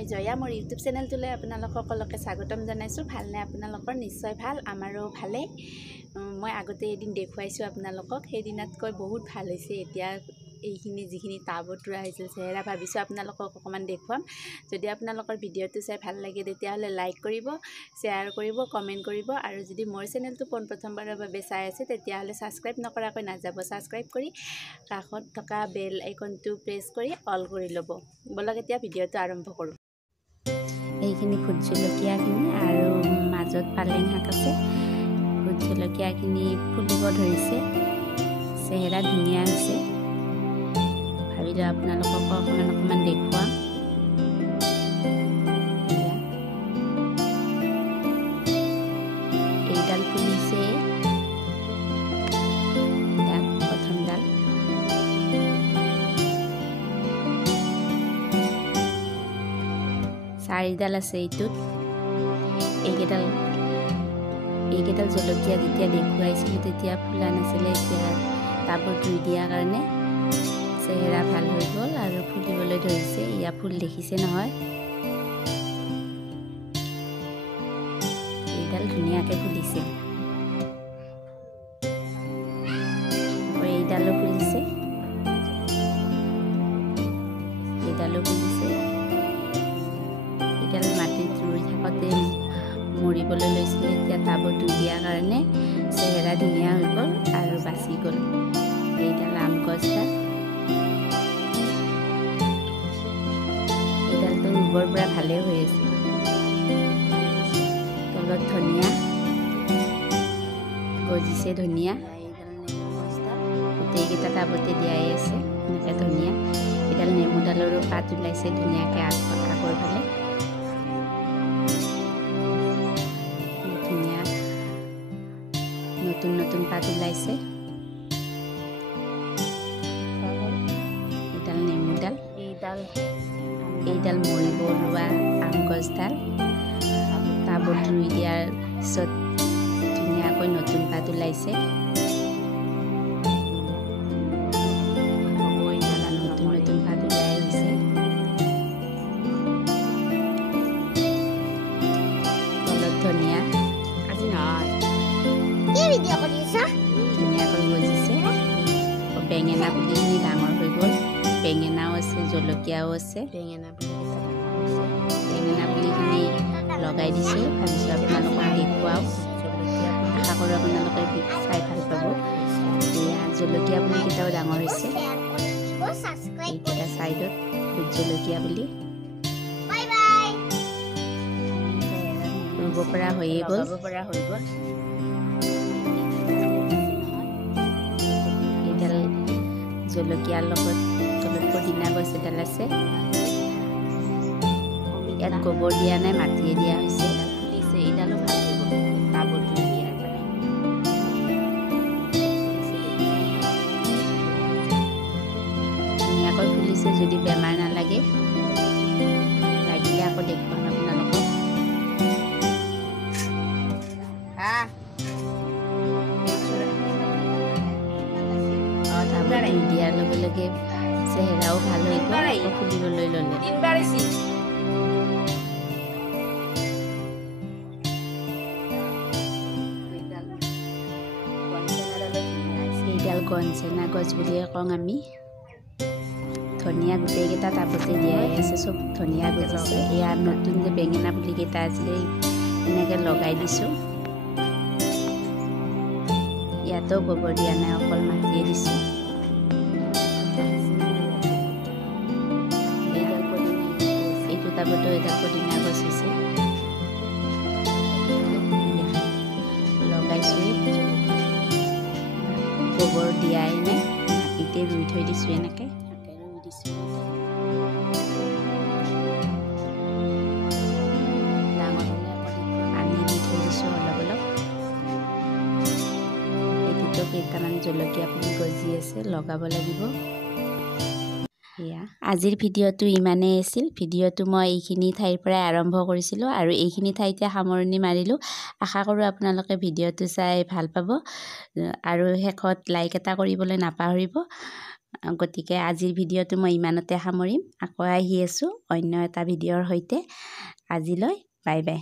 মই জয়া মোৰ ইউটিউব চেনেলটোলৈ আপোনালোক সকলোকে স্বাগতম জনাইছোঁ। ভালনে আপোনালোকৰ? নিশ্চয় ভাল, আমাৰো ভালেই। মই আগতে এদিন দেখুৱাইছোঁ আপোনালোকক, সেইদিনাতকৈ বহুত ভাল হৈছে। এতিয়া এইখিনি যিখিনি টাবত ৰোৱা হৈছিল চেহেৰা, ভাবিছোঁ আপোনালোকক অকণমান দেখুৱাম। যদি আপোনালোকৰ ভিডিঅ'টো চাই ভাল লাগে তেতিয়াহ'লে লাইক কৰিব, শ্বেয়াৰ কৰিব, কমেণ্ট কৰিব। আৰু যদি মোৰ চেনেলটো প্ৰথমবাৰৰ বাবে চাই আছে তেতিয়াহ'লে ছাবস্ক্ৰাইব নকৰাকৈ নাযাব। ছাবস্ক্ৰাইব কৰি কাষত থকা বেল আইকনটো প্ৰেছ কৰি অল কৰি ল'ব। বলক এতিয়া ভিডিঅ'টো আৰম্ভ কৰোঁ। এইখিনি ভোট জলকীয়াখিনি আৰু মাজত পালেং শাক আছে। ভোট জলকীয়াখিনি ফুলিব ধৰিছে, চেহেৰা ধুনীয়া হৈছে। ভাবিলোঁ আপোনালোকক অকণমান দেখুৱাম। এইডাল ফুলিছে, প্ৰথম ডাল। চাৰিডাল আছে এইটোত। এইকেইডাল জলকীয়া যেতিয়া দেখুৱাইছিলোঁ তেতিয়া ফুলা নাছিলে। এতিয়া টাবত ৰুই দিয়াৰ কাৰণে চেহেৰা ভাল হৈ গ'ল আৰু ফুলিবলৈ ধৰিছে। এয়া ফুল দেখিছে নহয়, এইডাল ধুনীয়াকৈ ফুলিছে। এইডালো ফুলিছে, এইডালো ফুলিছে। এইডাল মাটিত ৰুই থাকোঁতে মৰিবলৈ লৈছিলে, এতিয়া টাবত ৰুই দিয়াৰ কাৰণে চেহেৰা ধুনীয়া হৈ গ'ল আৰু বাচি গ'ল। এইডাল আম গছডাল, এইডালটো ৰুবৰ পৰা ভালেই হৈ আছে। তলত ধনিয়া গজিছে, ধনিয়া গোটেইকেইটা টাবতে দিয়াই আছে এনেকৈ ধনিয়া। এইডাল নেমুডালৰো পাত ওলাইছে ধুনীয়াকৈ আগৰ ফালে। ধুনীয়া নতুন নতুন পাত ওলাইছে। এইডাল নেমুডাল, এইডাল মৰিব ওলোৱা আম গছডাল টাবত ৰুই দিয়াৰ পিছত ধুনীয়াকৈ নতুন পাত ওলাইছে। নতুন নতুন পাত ওলাই আহিছে। তলত ধনিয়া ধুনীয়াকৈ গজিছে। বেঙেনা পুলিখিনি ডাঙৰ হৈ গ'ল। বেঙেনাও আছে, জলকীয়াও আছে। বেঙেনা পুলিখিনি লগাই দিছোঁ, ভাবিছোঁ আপোনালোকক দেখুৱাওঁ। আশা কৰোঁ আপোনালোকে চাই ভাল পাব। এয়া জলকীয়া পুলিকেইটাও ডাঙৰ হৈছে। এইকেইটা ছাইডত ভোট জলকীয়া পুলি ৰুব পৰা হৈয়ে গ'ল। এইডাল জলকীয়াৰ লগত তলত পদিনা গছ এডাল আছে। ইয়াত গোবৰ দিয়া নাই, মাটিয়ে দিয়া হৈছে। ফুলিছে, এইডালো ভাল হৈ গ'ল টাবত ৰুই দিয়াৰ পৰা। ধুনীয়াকৈ ফুলিছে। যদি বেমাৰ নালাগে, লাগিলে আকৌ দেখুৱাম আপোনালোকক। টাবত ৰুই দিয়াৰ লগে লগে চেহেৰাও ভাল হৈ গ'ল, আকৌ ফুলিবলৈ ল'লে। এইডাল গঞ্জেনা গছ বুলিয়ে কওঁ আমি। ধনিয়া গোটেইকেইটা টাবতে দিয়াই আছে, চব ধনিয়া গজিছে। এয়া নতুন যে বেঙেনা পুলিকেইটা আছিলে এনেকৈ লগাই দিছোঁ। ইয়াতো গোবৰ দিয়া নাই, অকল মাটিয়ে দিছোঁ। এইটো টাবতো এডাল পদিনা গছ হৈছে, লগাইছোঁৱে। গোবৰ দিয়াই নাই, মাটিতে ৰুই থৈ দিছোঁ এনেকৈ। ডাঙৰ হ'লে আনি দি থৈ দিছোঁ অলপ অলপ। এইটোতো কেইটামান জলকীয়া পুলি গজি আছে, লগাব লাগিব। এয়া আজিৰ ভিডিঅ'টো ইমানেই আছিল। ভিডিঅ'টো মই এইখিনি ঠাইৰ পৰাই আৰম্ভ কৰিছিলোঁ আৰু এইখিনি ঠাইতে সামৰণি মাৰিলোঁ। আশা কৰোঁ আপোনালোকে ভিডিঅ'টো চাই ভাল পাব আৰু শেষত লাইক এটা কৰিবলৈ নাপাহৰিব। গতিকে আজিৰ ভিডিঅ'টো মই ইমানতে সামৰিম। আকৌ আহি আছোঁ অন্য এটা ভিডিঅ'ৰ সৈতে। আজিলৈ বাই বাই।